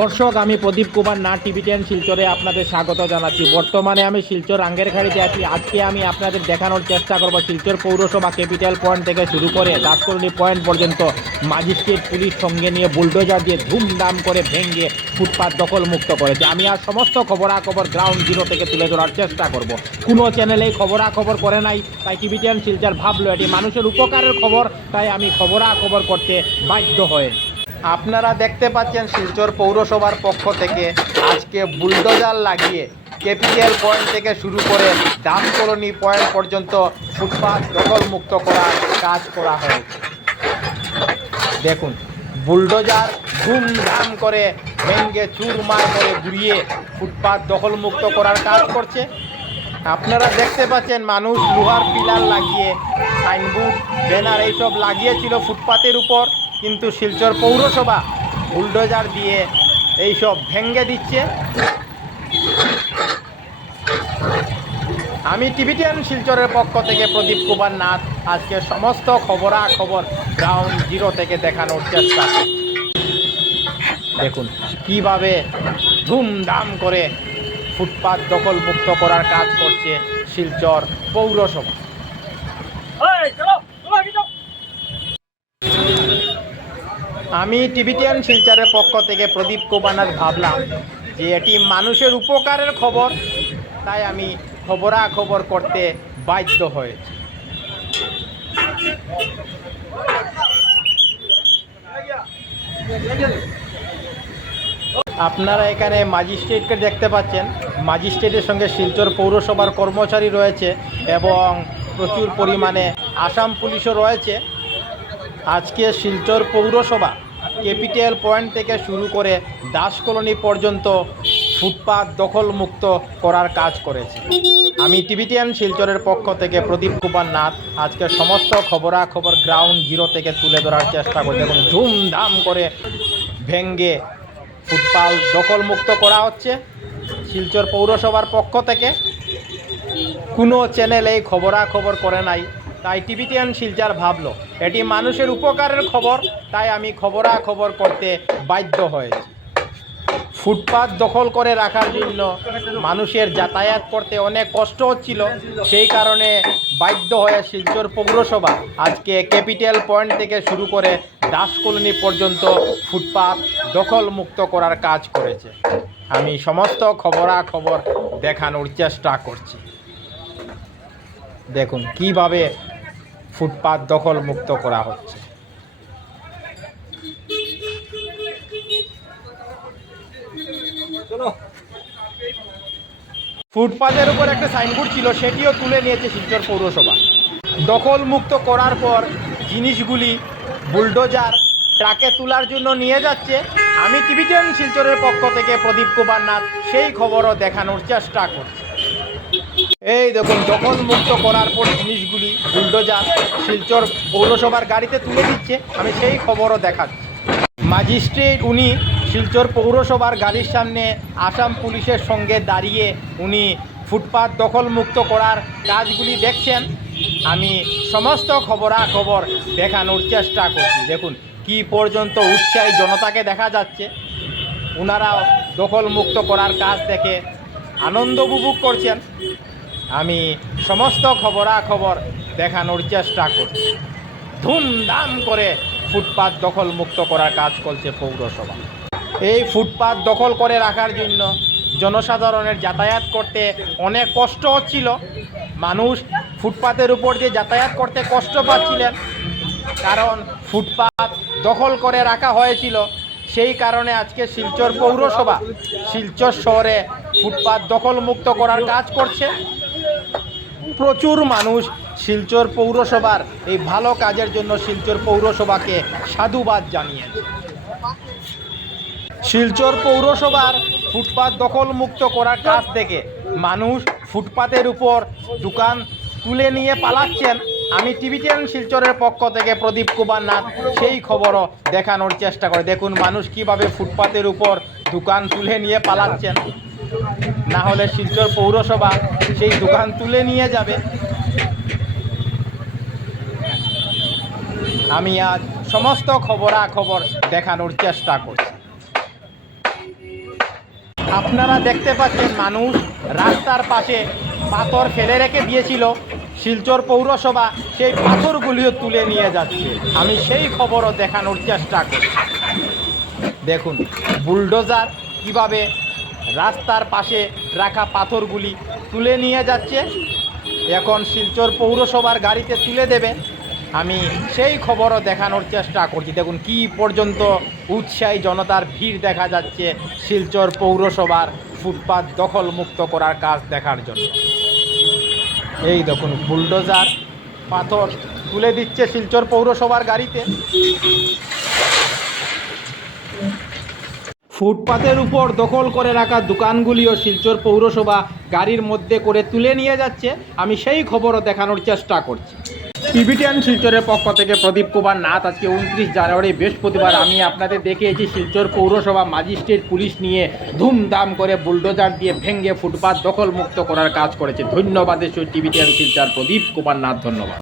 দর্শক, আমি প্রদীপ কুমার না টিভি10 শিলচরে আপনাদের স্বাগত জানাচ্ছি। বর্তমানে আমি শিলচর রাঙ্গেরখাড়িতে আছি। আজকে আমি আপনাদের দেখানোর চেষ্টা করব শিলচর পৌরসভা ক্যাপিটাল পয়েন্ট থেকে শুরু করে দাসকরণী পয়েন্ট পর্যন্ত ম্যাজিস্ট্রেট পুলিশ সঙ্গে নিয়ে বুলডোজার দিয়ে ধুমধাম করে ভেঙে ফুটপাত দখল মুক্ত করেছে। আমি আর সমস্ত খবরাখবর গ্রাউন্ড জিরো থেকে তুলে ধরার চেষ্টা করব। কোনো চ্যানেলেই খবরাখবর করে নাই, তাই টিভি10 শিলচর ভাবলো এটি মানুষের উপকারের খবর, তাই আমি খবরাখবর করতে বাধ্য হয়েছি। আপনারা দেখতে পাচ্ছেন শিলচর পৌরসভার পক্ষ থেকে আজকে বুলডোজার লাগিয়ে ক্যাপিটাল পয়েন্ট থেকে শুরু করে দাস কলোনি পয়েন্ট পর্যন্ত ফুটপাত দখল মুক্ত করার কাজ করা হয়েছে। দেখুন, বুলডোজার ধুমধাম করে ভেঙ্গে চুরমার করে ঘুরিয়ে ফুটপাত দখল মুক্ত করার কাজ করছে। আপনারা দেখতে পাচ্ছেন মানুষ লোহার পিলার লাগিয়ে সাইনবোর্ড ব্যানার এইসব লাগিয়েছিল ফুটপাতের উপর, কিন্তু শিলচর পৌরসভা বুলডোজার দিয়ে এইসব ভেঙে দিচ্ছে। আমি টিভি10 শিলচরের পক্ষ থেকে প্রদীপ কুমার নাথ আজকে সমস্ত খবরাখবর গ্রাউন্ড জিরো থেকে দেখানোর চেষ্টা করছি। দেখুন কিভাবে ধুমধাম করে ফুটপাত দখল মুক্ত করার কাজ করছে শিলচর পৌরসভা। আমি টিভি10 শিলচরের পক্ষ থেকে প্রদীপ কুমার নাথ ভাবলাম যে এটি মানুষের উপকারের খবর, তাই আমি খবরাখবর করতে বাধ্য হয়েছি। আপনারা এখানে ম্যাজিস্ট্রেটকে দেখতে পাচ্ছেন। ম্যাজিস্ট্রেটের সঙ্গে শিলচর পৌরসভার কর্মচারী রয়েছে এবং প্রচুর পরিমাণে আসাম পুলিশও রয়েছে। আজকে শিলচর পৌরসভা ক্যাপিটাল পয়েন্ট থেকে শুরু করে দাস কলোনি পর্যন্ত ফুটপাত দখল মুক্ত করার কাজ করেছে। আমি টিভি10 শিলচরের পক্ষ থেকে প্রদীপ কুমার নাথ আজকে সমস্ত খবরাখবর গ্রাউন্ড জিরো থেকে তুলে ধরার চেষ্টা করি। দেখুন ধুমধাম করে ভেঙ্গে ফুটপাত দখল মুক্ত করা হচ্ছে শিলচর পৌরসভার পক্ষ থেকে। কোনো চ্যানেল এই খবরাখবর করে নাই, তাই টিভি10 শিলচর ভাবলো এটি মানুষের উপকারের খবর, তাই আমি খবরাখবর করতে বাধ্য হয়েছি। ফুটপাত দখল করে রাখার জন্য মানুষের যাতায়াত করতে অনেক কষ্ট হচ্ছিল, সেই কারণে বাধ্য হয়ে শিলচর পৌরসভা আজকে ক্যাপিটাল পয়েন্ট থেকে শুরু করে দাস কলোনি পর্যন্ত ফুটপাত দখল মুক্ত করার কাজ করেছে। আমি সমস্ত খবরাখবর দেখানোর চেষ্টা করছি। দেখুন কিভাবে ফুটপাত দখল মুক্ত করা হচ্ছে। ফুটপাতের উপর একটা সাইনবোর্ড ছিল, সেটিও তুলে নিয়েছে শিলচর পৌরসভা। দখল মুক্ত করার পর জিনিসগুলি বুলডোজার ট্রাকে তোলার জন্য নিয়ে যাচ্ছে। আমি টিভি10 শিলচরের পক্ষ থেকে প্রদীপ কুমার নাথ সেই খবরও দেখানোর চেষ্টা করছি। এই দেখুন দখল মুক্ত করার পর জিনিসগুলি বুলডোজার শিলচর পৌরসভার গাড়িতে তুলে দিচ্ছে, আমি সেই খবরও দেখাচ্ছি। ম্যাজিস্ট্রেট উনি শিলচর পৌরসভার গাড়ির সামনে আসাম পুলিশের সঙ্গে দাঁড়িয়ে উনি ফুটপাত দখল মুক্ত করার কাজগুলি দেখছেন। আমি সমস্ত খবরাখবর দেখানোর চেষ্টা করছি। দেখুন কি পর্যন্ত উৎসাহী জনতাকে দেখা যাচ্ছে, ওনারাও দখল মুক্ত করার কাজ দেখে আনন্দ উপভোগ করছেন। আমি সমস্ত খবরাখবর দেখানোর চেষ্টা করছি। ধুমধাম করে ফুটপাত দখল মুক্ত করার কাজ করছে পৌরসভা। এই ফুটপাত দখল করে রাখার জন্য জনসাধারণের যাতায়াত করতে অনেক কষ্ট হচ্ছিল। মানুষ ফুটপাতের উপর দিয়ে যাতায়াত করতে কষ্ট পাচ্ছিলেন, কারণ ফুটপাত দখল করে রাখা হয়েছিল। সেই কারণে আজকে শিলচর পৌরসভা শিলচর শহরে ফুটপাত দখল মুক্ত করার কাজ করছে। প্রচুর মানুষ শিলচর পৌরসভার এই ভালো কাজের জন্য শিলচর পৌরসভাকে সাধুবাদ জানিয়েছে। শিলচর পৌরসভার ফুটপাত দখল মুক্ত করার কাজ থেকে মানুষ ফুটপাতের উপর দোকান তুলে নিয়ে পালাচ্ছেন। আমি টিভি10 শিলচরের পক্ষ থেকে প্রদীপ কুমার নাথ সেই খবরও দেখানোর চেষ্টা করে। দেখুন মানুষ কিভাবে ফুটপাতের উপর দোকান তুলে নিয়ে পালাচ্ছেন, না হলে শিলচর পৌরসভা সেই দোকান তুলে নিয়ে যাবে। আমি আজ সমস্ত খবরাখবর দেখানোর চেষ্টা করছি। আপনারা দেখতে পাচ্ছেন মানুষ রাস্তার পাশে পাথর ফেলে রেখে দিয়েছিল, শিলচর পৌরসভা সেই পাথরগুলিও তুলে নিয়ে যাচ্ছে। আমি সেই খবরও দেখানোর চেষ্টা করছি। দেখুন বুলডোজার কিভাবে রাস্তার পাশে রাখা পাথরগুলি তুলে নিয়ে যাচ্ছে, এখন শিলচর পৌরসভার গাড়িতে তুলে দেবে। আমি সেই খবরও দেখানোর চেষ্টা করছি। দেখুন কি পর্যন্ত উৎসাহী জনতার ভিড় দেখা যাচ্ছে শিলচর পৌরসভার ফুটপাত দখল মুক্ত করার কাজ দেখার জন্য। এই দেখুন বুলডোজার পাথর তুলে দিচ্ছে শিলচর পৌরসভার গাড়িতে। ফুটপাতের উপর দখল করে রাখা দোকানগুলিও শিলচর পৌরসভা গাড়ির মধ্যে করে তুলে নিয়ে যাচ্ছে। আমি সেই খবরও দেখানোর চেষ্টা করছি। টিভি10 শিলচরের পক্ষ থেকে প্রদীপ কুমার নাথ। আজকে 29 জানুয়ারি বৃহস্পতিবার আমি আপনাদের দেখিয়েছি শিলচর পৌরসভা ম্যাজিস্ট্রেট পুলিশ নিয়ে ধুমধাম করে বুলডোজার দিয়ে ভেঙে ফুটপাত দখল মুক্ত করার কাজ করেছে। ধন্যবাদ টিভি10 শিলচর প্রদীপ কুমার নাথ, ধন্যবাদ।